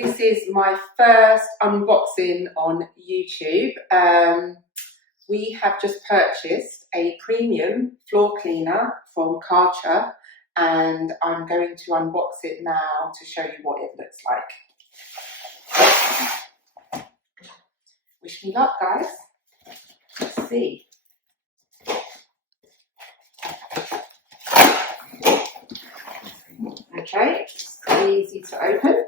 This is my first unboxing on YouTube. We have just purchased a premium floor cleaner from Karcher, and I'm going to unbox it now to show you what it looks like. Wish me luck, guys. Let's see. Okay, it's pretty easy to open.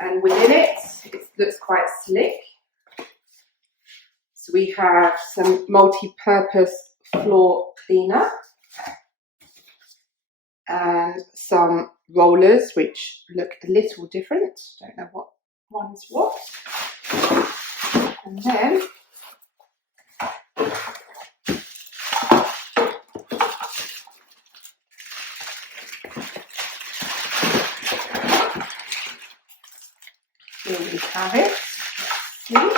And within it looks quite slick. So we have some multi-purpose floor cleaner and some rollers which look a little different. Don't know what one's what. And then here we have it. See?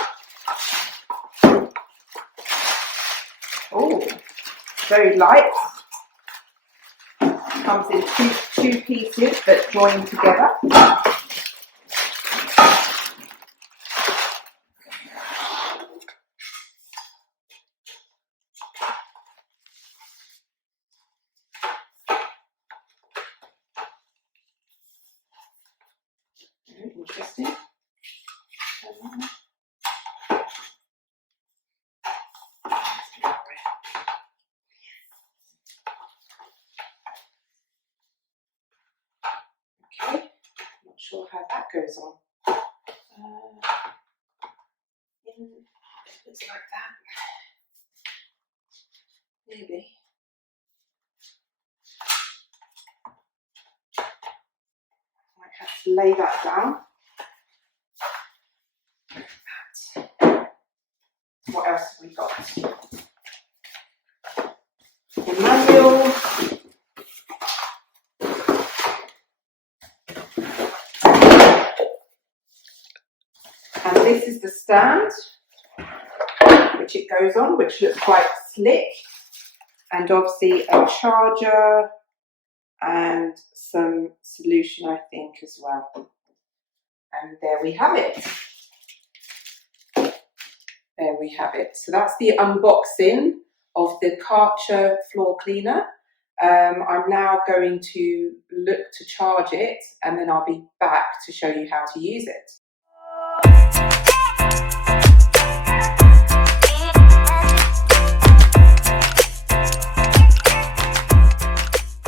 Oh, very light. Comes in two pieces but joined together. Very interesting. Okay, not sure how that goes on. Looks like that. Maybe. Might have to lay that down. What else have we got? The manual. And this is the stand which it goes on, which looks quite slick, and obviously a charger and some solution, I think, as well. And there we have it. There we have it. So that's the unboxing of the Karcher floor cleaner. I'm now going to look to charge it, and then I'll be back to show you how to use it.